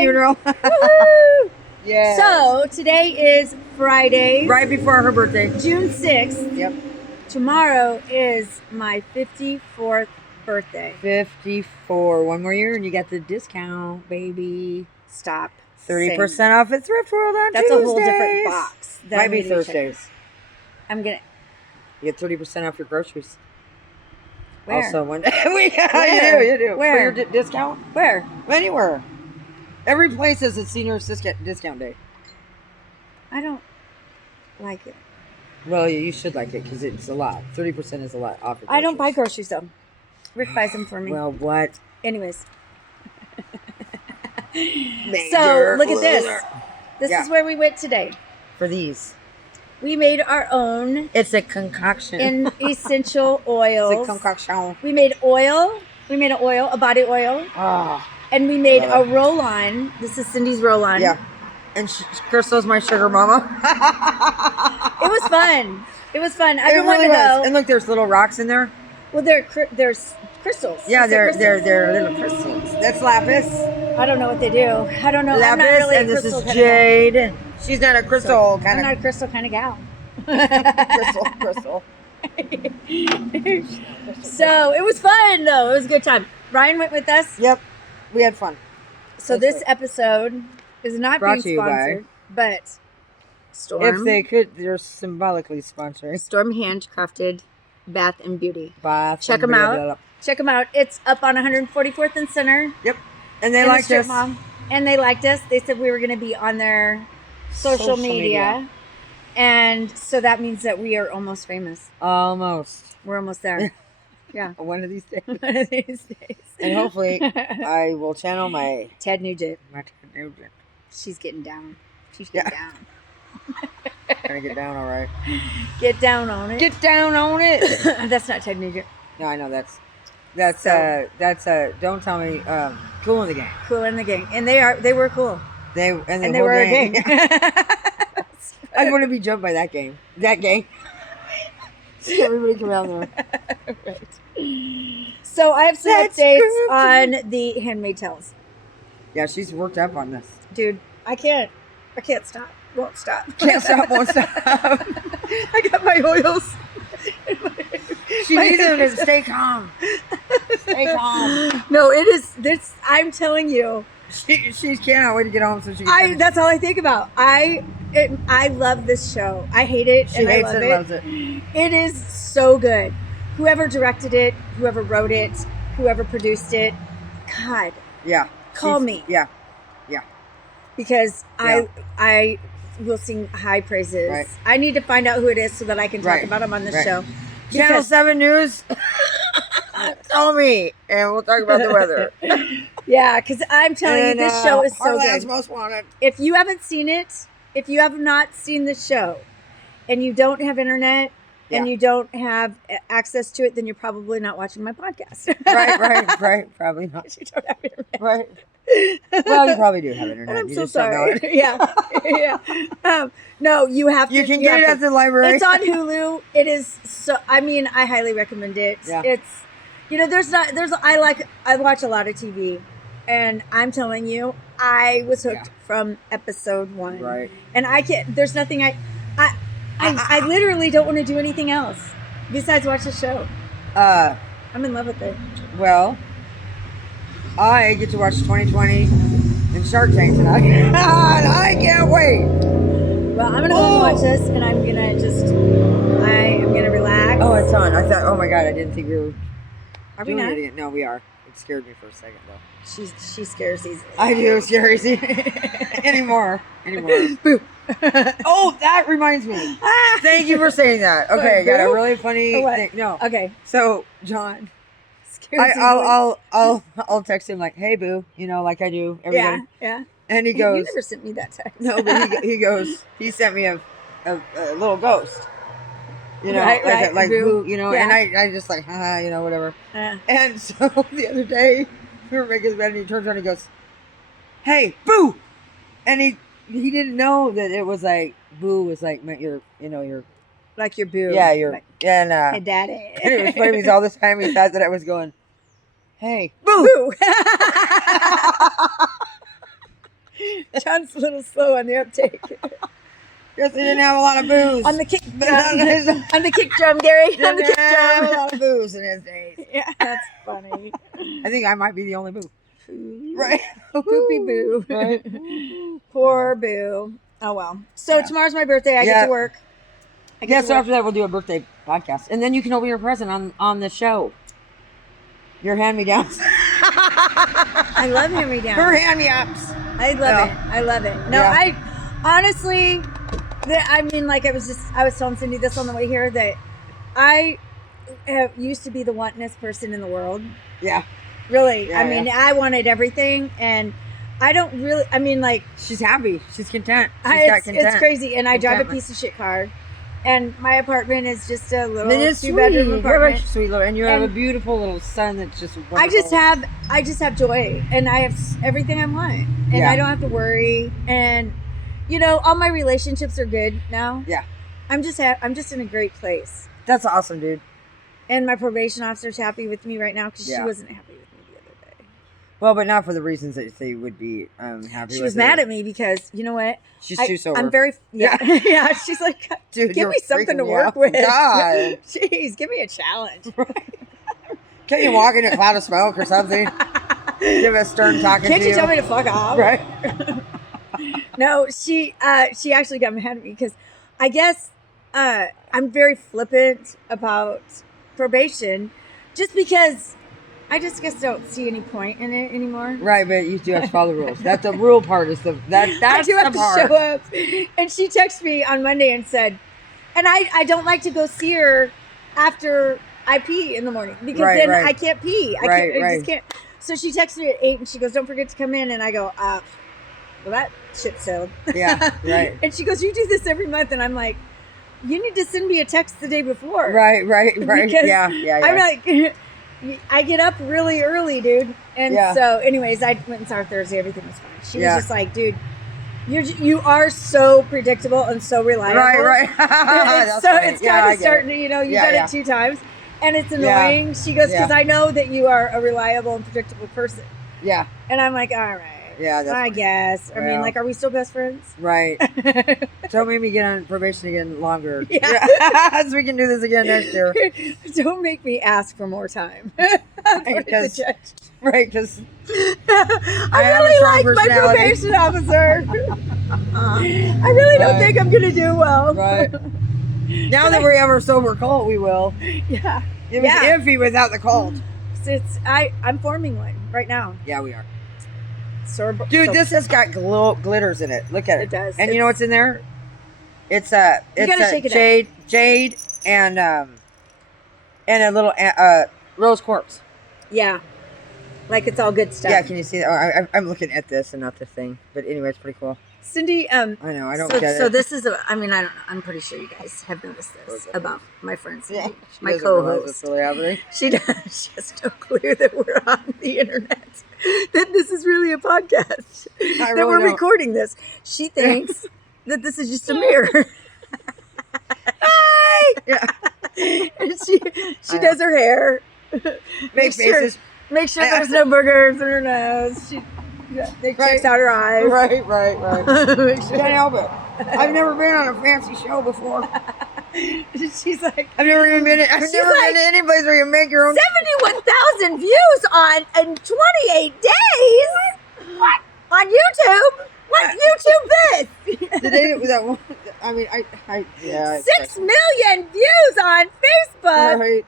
funeral. Woo! Yeah. So today is Friday, Right before her birthday. June 6th. Yep. Tomorrow is my 54th birthday. 54. One more year and you got the discount, baby. Stop. 30% off at Thrift World on That's Tuesdays. a whole different box. that I Might be need to check. Thursdays. I'm gonna. You get 30% off your groceries. Where? Also, one day. Where? You do. Where? For your discount? Where? Anywhere. Every place has a senior discount day. I don't like it. Well, you should like it because it's a lot. 30% is a lot off. I don't buy groceries though. Rick buys them for me. Well, what? Anyways. Major So look at this. loser. This Yeah. is where we went today. For these. We made our own It's a concoction. in essential oils. It's a concoction. We made oil. We made an oil, a body oil, Ah. and we made a Love roll-on. This is Cindy's roll-on. Yeah. And Crystal's my sugar mama. It was fun. It was fun. I've It been wanting really to was. go. And look, there's little rocks in there. Well, there's crystals. Yeah, Is it they're crystals? little crystals. That's lapis. I don't know what they do. I don't know. I'm not Lapis, really and a this crystal is kind jade. She's not a crystal of gal. kind I'm not of a crystal kind of gal. crystal. So it was fun though. It was a good time. Ryan went with us. Yep, we had fun. So That's this right. episode is not Brought to being you by- sponsored, but Storm. If they could, they're symbolically sponsoring. Storm Handcrafted Bath and Beauty. Bath. Check and 'em blah, out. blah, blah. Check them out. It's up on 144th and Center. Yep, and they in the liked strip us. mall. And they liked us. They said we were going to be on their social media. And so that means that we are almost famous. Almost. We're almost there. Yeah. One of these days. One of these days. And hopefully, I will channel my. Ted Nugent. my She's getting down. She's getting down. Trying to get down, all right. Get down on it. Get down on it. That's not Ted Nugent. No, I know that's don't tell me. Cool in the Gang. Cool in the Gang. And they were cool. They And they were a gang. I want to be jumped by that game. That gang. See everybody come out there. Right. So I have some That's updates good. on the Handmaid Tales. Yeah, she's worked up on this. Dude, I can't stop. Won't stop. Can't stop, won't stop. I got my oils. She needs them to stay calm. Stay calm. No, it is this. I'm telling you, She cannot wait to get home so she can finish. that's all I think about. I love this show. I hate it. She and hates I love it, loves it. It is so good. Whoever directed it, whoever wrote it, whoever produced it, God, Yeah. call me. Yeah. Because Yeah. I will sing high praises. Right. I need to find out who it is so that I can talk Right. about him on this Right. show. Channel Because- 7 News. Tell me. And we'll talk about the weather. Yeah, because I'm telling you, this show is so Heartland's good. Most Wanted. If you haven't seen it, if you have not seen the show, and you don't have internet, and Yeah. you don't have access to it, then you're probably not watching my podcast. Right. Probably not. You don't have internet. Right. Well, you probably do have internet. I'm you so just don't know sorry. it. Yeah. No, you have to. You can get have it at to. the library. It's on Hulu. It is so. I mean, I highly recommend it. Yeah. It's, I watch a lot of TV, and I'm telling you, I was hooked from episode 1. Right. And I can't. There's nothing I literally don't want to do anything else besides watch the show. I'm in love with it. Well, I get to watch 2020 and Shark Tank tonight. And I can't wait. Well, I'm gonna go and watch this, and I'm gonna relax. Oh, it's on. I thought, oh my God, I didn't think we were Are we doing not? it again. No, we are. It scared me for a second, though. She scares easily. I do, scary. Anymore. Boo. Oh, that reminds me. Thank you for saying that. Okay, I got a really funny Or what? thing. No. Okay. So, John, Scares I'll text him like, "Hey, boo," like I do every day. Yeah. And he You goes, never sent me that text. "No," but he goes, he sent me a little ghost. Right, like boo. boo, Yeah. and I just like, haha, whatever. Uh, And so the other day, we were making bed, and he turns around and he goes, "Hey, boo!" And he didn't know that it was like boo was like meant your like your boo. yeah your like, and hey, daddy. and it was funny because all this time he thought that I was going, "Hey, boo!" Boo. John's a little slow on the uptake. Guess he didn't have a lot of booze. On the kick drum. On the kick drum, Gary. On the kick Have a drum. lot of booze in his days. Yeah, that's funny. I think I might be the only boo. Right. Poopy boo. Right. Poor boo. Oh well. So tomorrow's my birthday. I get to work. So after that we'll do a birthday podcast. And then you can open your present on the show. Your hand-me-downs. I love hand-me-downs. Her hand-me-ups. I love it. I love it. No, I honestly, I mean, like I was telling Cindy this on the way here that I used to be the wantinest person in the world. Yeah. Really. Yeah, I mean, I wanted everything, and I don't really, I mean, like. She's happy. She's content. She's got content. It's crazy. And I drive a piece of shit car. And my apartment is just a little two-bedroom apartment. You have a sweet little, and you have a beautiful little son that's just wonderful. I just have joy, and I have everything I want, and I don't have to worry. And all my relationships are good now. Yeah, I'm just in a great place. That's awesome, dude. And my probation officer's happy with me right now because she wasn't happy with me the other day. Well, but not for the reasons that they would be happy. She was mad at me because you know what? She's too sober. I'm very yeah. She's like, dude, give me something to work with. God. Jeez, give me a challenge. Can't you walk in a cloud of smoke or something? Give a stern talking. Can't you tell me to fuck off? Right. No, she actually got mad at me because I guess I'm very flippant about probation, just because I just guess don't see any point in it anymore. Right, but you do have to follow the rules. That's the rule part. That's I do have the to part. show up. And she texted me on Monday and said, and I don't like to go see her after I pee in the morning because I can't pee. I just can't. So she texted me at 8 and she goes, don't forget to come in. And I go, well, that shit sailed. Yeah, right. And she goes, you do this every month. And I'm like, you need to send me a text the day before. Right. Because yeah. I'm like, I get up really early, dude. And so anyways, I went and saw her Thursday. Everything was fine. She was just like, dude, you are so predictable and so reliable. Right. It's kind of starting to, you done it 2 times. And it's annoying. Yeah. She goes, because I know that you are a reliable and predictable person. Yeah. And I'm like, all right. Yeah, I guess. I mean, like, are we still best friends? Right. Don't make me get on probation again longer. Yeah. So we can do this again next year. Don't make me ask for more time. Because I really like my probation officer. I really don't think I'm going to do well. Right. Now that we have our sober cult, we will. Yeah. It was iffy without the cult. I'm forming one right now. Yeah, we are. Dude, this has got glitters in it. Look at it. It does. And you know what's in there? It's jade and a little rose quartz. Yeah. Like it's all good stuff. Yeah, can you see that? Oh, I'm looking at this and not the thing. But anyway, it's pretty cool. Cindy, I know, I don't get it. So this is I'm pretty sure you guys have noticed this about my friend Cindy, my co-host. Really happening. She has no clue that we're on the internet. That this is really a podcast. That we're recording this. She thinks that this is just a mirror. Hi! Yeah. And she does her hair. Make faces. Make sure there's no boogers in her nose. She checks out her eyes. Right. Can't help it. I've never been on a fancy show before. She's like, I've never been to any place where you make your own. 71,000 views in 28 days. What? On YouTube? What YouTube is? Did they that one? I mean, yeah. 6 million views on Facebook. Right.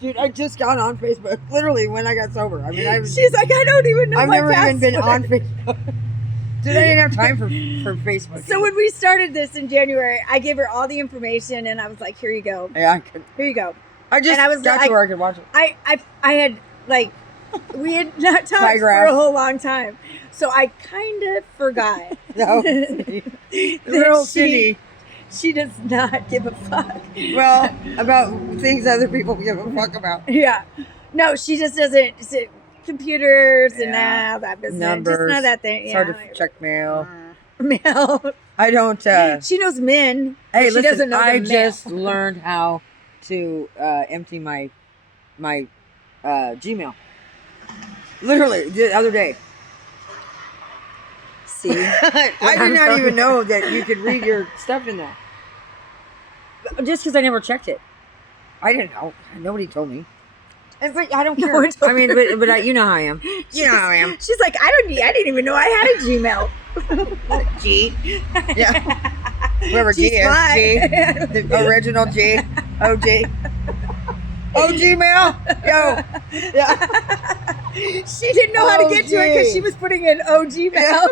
Dude, I just got on Facebook literally when I got sober. I mean, she's like, I don't even know. I've my never password. even been on Facebook. Dude, I didn't have time for Facebook. So when we started this in January, I gave her all the information, and I was like, "Here you go. Yeah, here you go." I got to where I could watch it. I had we had not talked for a whole long time, so I kind of forgot. No, the real Cindy. She does not give a fuck. Well, about things other people give a fuck about. Yeah, no, she just doesn't. Computers and that business. Numbers. Just not that thing. It's hard to check mail. Mail. I don't. She knows men. Hey, she doesn't know I the just learned how to empty my Gmail. Literally, the other day. see. I did not even know that you could read your stuff in there. Just because I never checked it. I didn't know. Nobody told me. But I don't care. I mean, but you know how I am. You know how I am. She's like, I didn't even know I had a Gmail. G. Yeah. Whoever G is. G. The original G. OG. OG mail. Yo. Yeah. She didn't know how to get to it because she was putting in OG mail.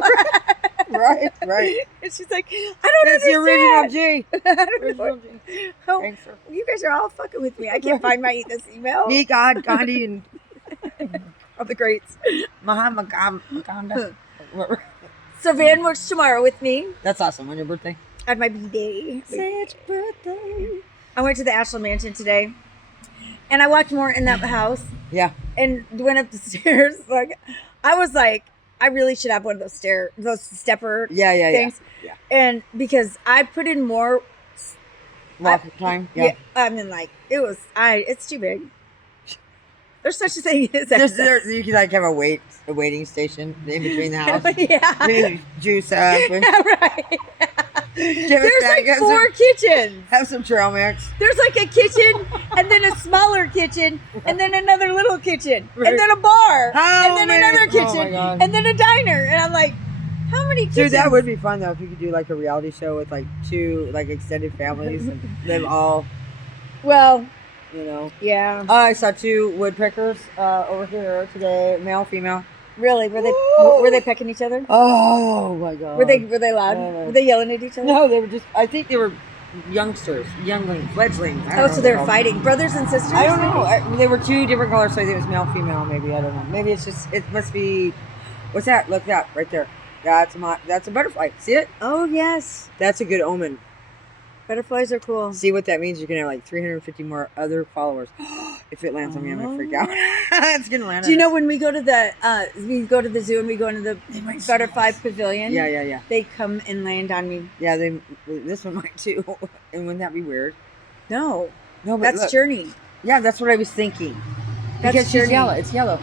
Right. And she's like, I don't understand. The original G. Original G. Oh, you guys are all fucking with me. I can't find this email. Me, God, Gandhi, and all the greats. Mahatma Gandhi. So Van works tomorrow with me. That's awesome. On your birthday? On my B-Day. Such birthday. I went to the Ashland Mansion today. And I walked more in that house. Yeah. And went up the stairs. Like, I was like, I really should have one of those stepper things. Yeah. And because I put in more walk time. Yeah. I mean, like, it's too big. There's such a thing as you can like have a waiting station in between the house. Yeah. Maybe juice up. And right. There's like 4 kitchens. Have some trail mix. There's like a kitchen, and then a smaller kitchen, and then another little kitchen, and then a bar, and then another kitchen, and then a diner. And I'm like, how many kitchens? Dude, that would be fun though if you could do like a reality show with like 2 like extended families and them all. Well, you know. Yeah. I saw 2 woodpeckers over here today, male, female. Really? Were they pecking each other? Oh my god. Were they loud? Were they yelling at each other? No, they were just. I think they were youngsters, fledglings. So they were fighting, brothers and sisters. I don't know. They were 2 different colors, so I think it was male, female. Maybe I don't know. Maybe it's just. It must be. What's that? Look that right there. That's a butterfly. See it? Oh yes. That's a good omen. Butterflies are cool. See what that means? You're gonna have like 350 more other followers. If it lands on me, I'm gonna freak out. It's gonna land. Do you know when we go to the zoo and we go into the butterfly pavilion? Yeah. They come and land on me. Yeah, this one might too. And wouldn't that be weird? No, but that's look. Journey. Yeah, that's what I was thinking. That's because Journey. she's yellow. It's yellow.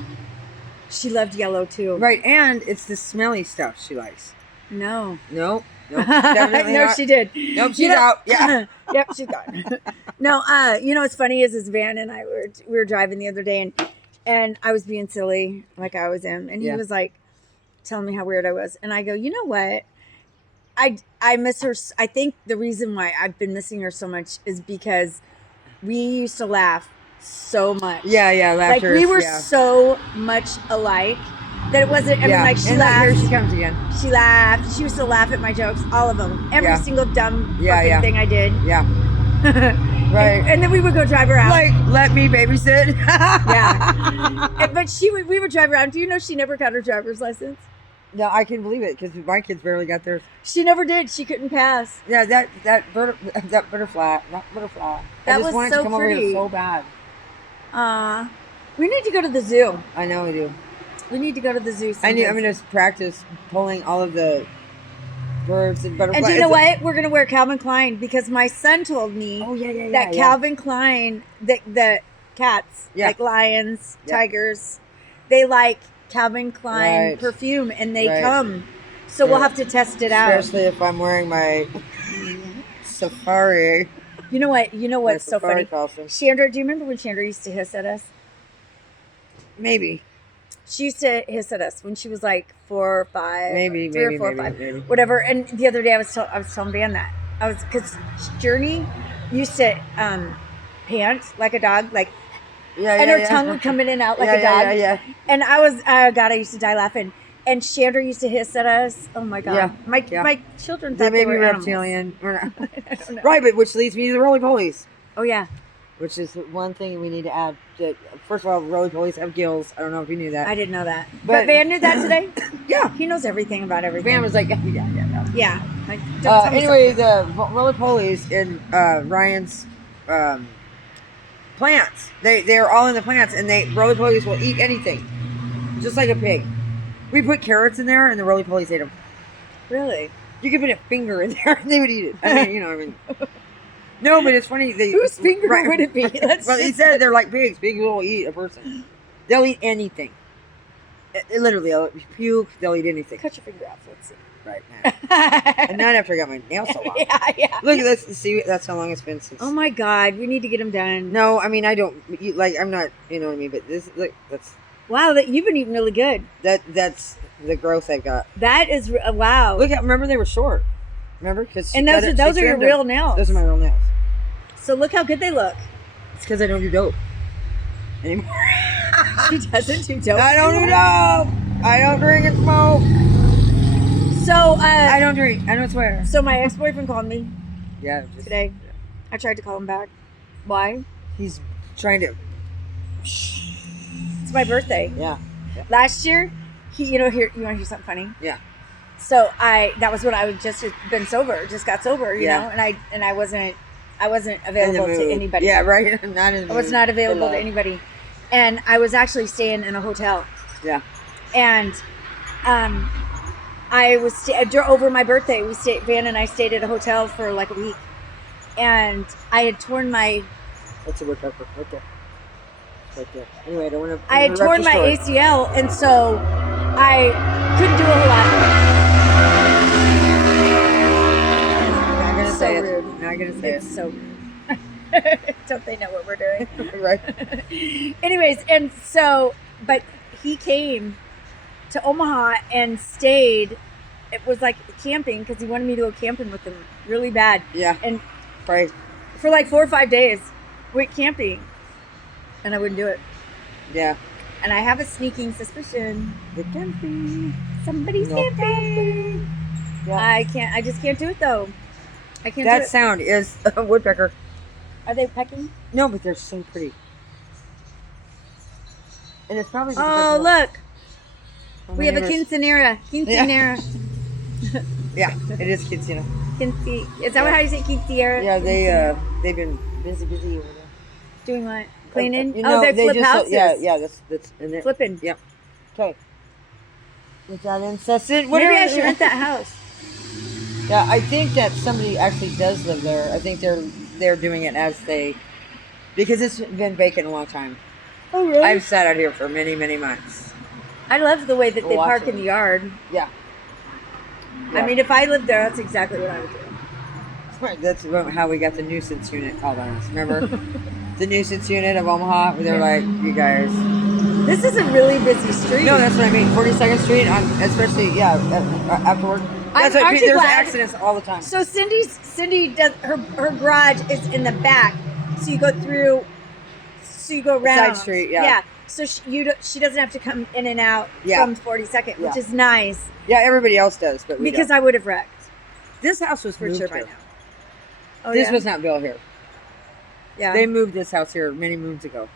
She loved yellow too. Right, and it's the smelly stuff she likes. No. Nope. Definitely no, not. she did. Nope, she's out. Yeah. Yep, she's gone. No, what's funny is Van and I we were driving the other day and I was being silly like I always am, and he was like telling me how weird I was, and I go, you know what? I miss her. I think the reason why I've been missing her so much is because we used to laugh so much. Yeah, laughter. Like we were so much alike. That it wasn't, I mean, like, she laughed. Here she comes again. She laughed. She used to laugh at my jokes, all of them. Every single dumb fucking thing I did. Yeah. Right. And then we would go drive her out. Like, let me babysit. Yeah. But we would drive around. Do you know she never got her driver's license? No, I can believe it, because my kids barely got theirs. She never did. She couldn't pass. Yeah, that butterfly. That I just wanted to come over here so bad. We need to go to the zoo. I know we do. We need to go to the zoo sometime. I'm going to practice pulling all of the birds and butterflies. And do you know what? We're going to wear Calvin Klein because my son told me that Calvin Klein, the cats, like lions, tigers, they like Calvin Klein perfume and they come. So we'll have to test it out. Especially if I'm wearing my safari. You know what's so funny? Costume. Chandra, do you remember when Chandra used to hiss at us? Maybe. She used to hiss at us when she was like 4 or 5. Maybe, 3 or 4 or 5. Whatever. And the other day I was telling Van that. Because Journey used to pant like a dog, like, and her tongue would come in and out like a dog. Yeah. And I used to die laughing. And Chandra used to hiss at us. Oh my God. Yeah. My children thought they were reptilian. We're not. I don't know. Right, but which leads me to the roly-polies. Oh yeah. Which is one thing we need to add. First of all, roly-polies have gills. I don't know if you knew that. I didn't know that. But Van knew that today? Yeah. He knows everything about everything. Van was like, yeah. Yeah. Like, anyway, the roly-polies in Ryan's plants. They're all in the plants, and roly-polies will eat anything. Just like a pig. We put carrots in there, and the roly-polies ate them. Really? You could put a finger in there, and they would eat it. I mean, No, but it's funny. Whose finger would it be? Well, he said they're like pigs. Pigs will eat a person. They'll eat anything. Literally, they'll puke. They'll eat anything. Cut your finger off. Let's see. Right. And not after I got my nails so long. Yeah. Look at this. See, that's how long it's been since. Oh my God, we need to get them done. No, I mean I don't. I'm not. You know what I mean. But this, look, that's. Wow, you've been eating really good. That's the growth I've got. That is wow. Look, remember they were short. Remember, because those are your real nails. Those are my real nails. So look how good they look. It's because I don't do dope anymore. She doesn't do dope. I don't do dope. I don't drink and smoke. So I don't drink. I don't swear. So my ex-boyfriend called me. Yeah. Today. Yeah. I tried to call him back. Why? He's trying to. It's my birthday. Yeah. Last year, you want to hear something funny? Yeah. So that was when I would just been sober, just got sober, you know, and I wasn't available to anybody. Yeah, right. I was not available to anybody, and I was actually staying in a hotel. Yeah. And, I was over my birthday. Van and I stayed at a hotel for like a week, and I had torn my. That's a woodpecker right there. Right there. Anyway, I don't want to. I had torn my ACL, and so I couldn't do a whole lot. Not gonna say rude. It. Not gonna say it's so rude. Don't they know what we're doing? Right. Anyways, and so, but he came to Omaha and stayed. It was like camping because he wanted me to go camping with him really bad. Yeah. And right. For like 4 or 5 days, went camping, and I wouldn't do it. Yeah. And I have a sneaking suspicion. The camping. Somebody's camping. Yeah. I just can't do it though. I can't do it. That sound is a woodpecker. Are they pecking? No, but they're so pretty. And it's probably. Oh, look. We have a quinceanera. Quinceanera. Yeah, it is quinceanera. Is that how you say quinceanera? Yeah, they've been busy over there. Doing what? Cleaning? They flip houses. Yeah, that's and it. Flipping. Yep. Okay. With that incessant. Maybe I should rent that house. Yeah, I think that somebody actually does live there. I think they're doing it because it's been vacant a long time. Oh, really? I've sat out here for many, many months. I love the way that they park in the yard. Yeah. I mean, if I lived there, that's exactly what I would do. Right, that's how we got the nuisance unit called on us. Remember? The nuisance unit of Omaha? They're like, you guys. This is a really busy street. No, that's what I mean. 42nd Street, especially, after work. That's what there's accidents all the time. So Cindy does her garage is in the back, so you go through, so you go around. Side street, yeah. Yeah. So she doesn't have to come in and out from 42nd, which is nice. Yeah, everybody else does, but because I would have wrecked. This house was for sure by now. Oh, this was not built here. Yeah. They moved this house here many moons ago.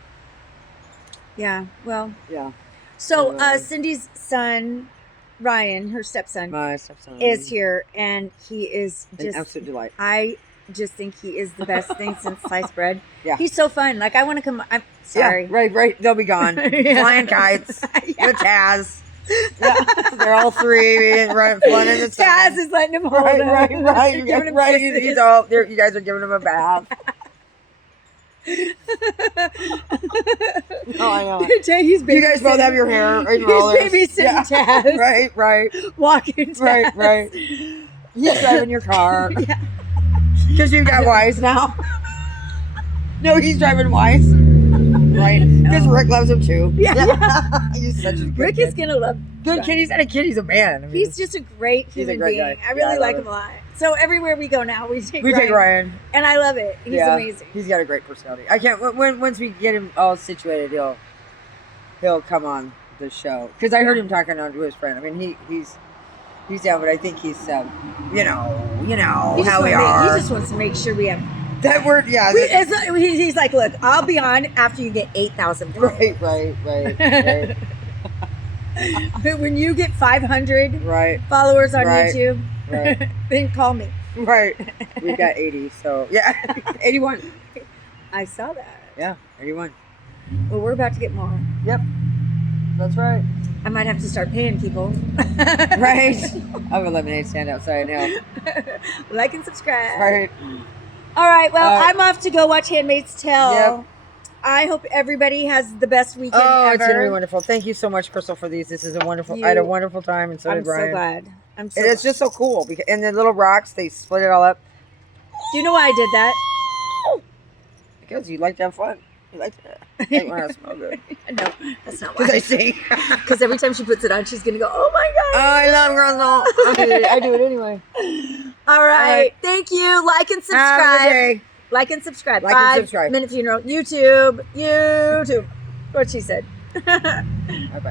Yeah. Well. Yeah. So Cindy's son, Ryan, her stepson, my stepson, is here, and he is just an absolute delight. I just think he is the best thing since sliced bread. Yeah. He's so fun. Like, I want to come. I'm sorry. Yeah, right. They'll be gone. Flying kites. The Taz. Yeah. They're all three flying in the Taz is letting him hold him. Right. You guys are giving him a bath. Oh, I know. You guys both have your hair in rollers. He's babysitting Taz. Right. Walking Taz. Right. He's driving your car. Yeah. Because you got Wise now. No, he's driving Wise. Right? Because Rick loves him too. Yeah. He's such a good Rick kid. is going to love good kid. He's not a kid. He's a man. I mean, he's just a great human being. Guy. I really like him a lot. So everywhere we go now, we take Ryan. And I love it. He's amazing. He's got a great personality. I can't. Once we get him all situated, he'll come on the show. Because I heard him talking to his friend. I mean, he's down, but I think he's you know how we are. He just wants to make sure we have that word. Yeah. He's like, look, I'll be on after you get 8,000. Right. When you get 500 followers on YouTube, then call me. Right. We've got 80, so yeah. 81. I saw that. Yeah, 81. Well, we're about to get more. Yep. That's right. I might have to start paying people. Right. I have a lemonade stand outside now. Like and subscribe. Right. All right. Well, I'm off to go watch Handmaid's Tale. Yep. I hope everybody has the best weekend ever. It's gonna be wonderful. Thank you so much, Crystal, for these. This is a wonderful. I had a wonderful time, and so did Brian. I'm so glad. I'm so. It's just so cool because and the little rocks, they split it all up. Do you know why I did that? Because you like to have fun. You like to when I smell good. No, that's not why. Because I see. Because every time she puts it on, she's gonna go, "Oh my god!" Oh, I love Crystal. I do it anyway. All right. Thank you. Like and subscribe. Have a good day. Like and subscribe. Like and subscribe. 5 Minute Funeral. YouTube. What she said. Bye-bye.